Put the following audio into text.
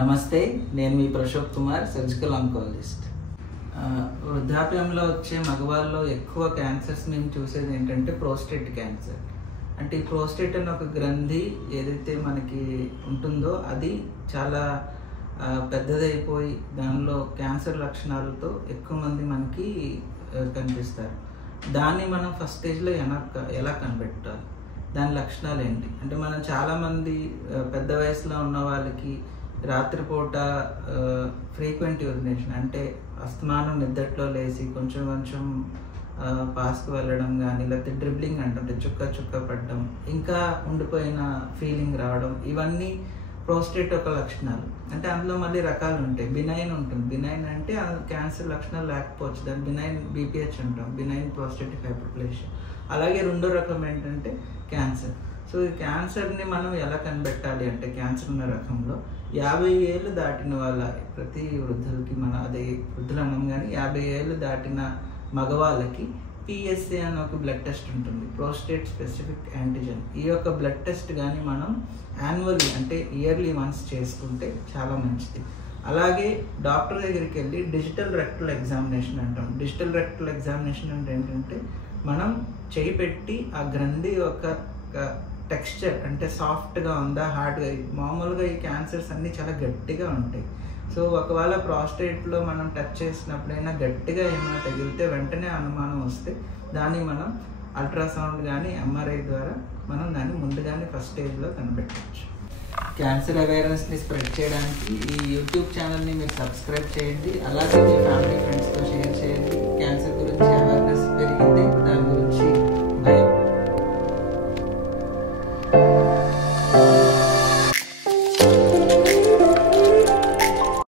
నమస్తే, నేను మీ Prashok Kumar, surgical oncologist. వృద్ధాప్యంలో వచ్చే మగవాళ్ళలో ఎక్కువ క్యాన్సర్స్ మేము చూసేది ఏంటంటే ప్రోస్టేట్ క్యాన్సర్. అంటే ఈ ప్రోస్టేట్ అనే ఒక గ్రంథి ఏదైతే మనకి ఉంటుందో అది చాలా పెద్దదైపోయి దానిలో క్యాన్సర్ లక్షణాలతో ఎక్కువ మంది మనకి కనిపిస్తారు. దాన్ని మనం ఫస్ట్ స్టేజ్లో ఎలా కనిపెట్టాలి, దాని లక్షణాలు ఏంటి అంటే, మనం చాలామంది పెద్ద వయసులో ఉన్న వాళ్ళకి రాత్రిపూట ఫ్రీక్వెంట్ యూరినేషన్ అంటే అస్తమానం నిద్దట్లో లేచి కొంచెం కొంచెం పాస్కు వెళ్ళడం కానీ, లేకపోతే డ్రిబ్లింగ్ అంటే చుక్క పడడం, ఇంకా ఉండిపోయిన ఫీలింగ్ రావడం, ఇవన్నీ ప్రోస్టేట్ యొక్క లక్షణాలు. అంటే అందులో మళ్ళీ రకాలు ఉంటాయి. బినైన్ ఉంటుంది. బినైన్ అంటే క్యాన్సర్ లక్షణాలు లేకపోవచ్చు, దాన్ని బినైన్ బీపీహెచ్ అంటాం, బినైన్ ప్రోస్టేటిక్ హైపర్ప్లేషియా. అలాగే రెండో రకం ఏంటంటే క్యాన్సర్. సో ఈ క్యాన్సర్ని మనం ఎలా కనిపెట్టాలి అంటే, క్యాన్సర్ ఉన్న రకంలో 50 ఏళ్ళు దాటిన వాళ్ళ ప్రతి వృద్ధులకి వృద్ధులు అన్నాం కానీ 50 ఏళ్ళు దాటిన మగవాళ్ళకి PSA అనే ఒక బ్లడ్ టెస్ట్ ఉంటుంది, ప్రోస్టేట్ స్పెసిఫిక్ యాంటిజెన్. ఈ యొక్క బ్లడ్ టెస్ట్ కానీ మనం యాన్యువల్లీ అంటే ఇయర్లీ వన్స్ చేసుకుంటే చాలా మంచిది. అలాగే డాక్టర్ దగ్గరికి వెళ్ళి డిజిటల్ రెక్టల్ ఎగ్జామినేషన్ అంటాం. డిజిటల్ రెక్టల్ ఎగ్జామినేషన్ అంటే ఏంటంటే, మనం చేయి పెట్టి ఆ గ్రంథి యొక్క టెక్స్చర్ అంటే సాఫ్ట్గా ఉందా, హార్డ్గా. మామూలుగా ఈ క్యాన్సర్స్ అన్నీ చాలా గట్టిగా ఉంటాయి. సో ఒకవేళ ప్రాస్టేట్లో మనం టచ్ చేసినప్పుడైనా గట్టిగా ఏమైనా తగిలితే వెంటనే అనుమానం వస్తే దాన్ని మనం అల్ట్రాసౌండ్ కానీ MRI ద్వారా మనం దాన్ని ముందుగానే ఫస్ట్ స్టేజ్లో కనిపెట్టవచ్చు. క్యాన్సర్ అవేర్నెస్ని స్ప్రెడ్ చేయడానికి ఈ యూట్యూబ్ ఛానల్ని మీరు సబ్స్క్రైబ్ చేయండి. అలాగే మీ ఫ్యామిలీ ఫ్రెండ్స్తో షేర్ చేయండి. క్యాన్సర్ గురించి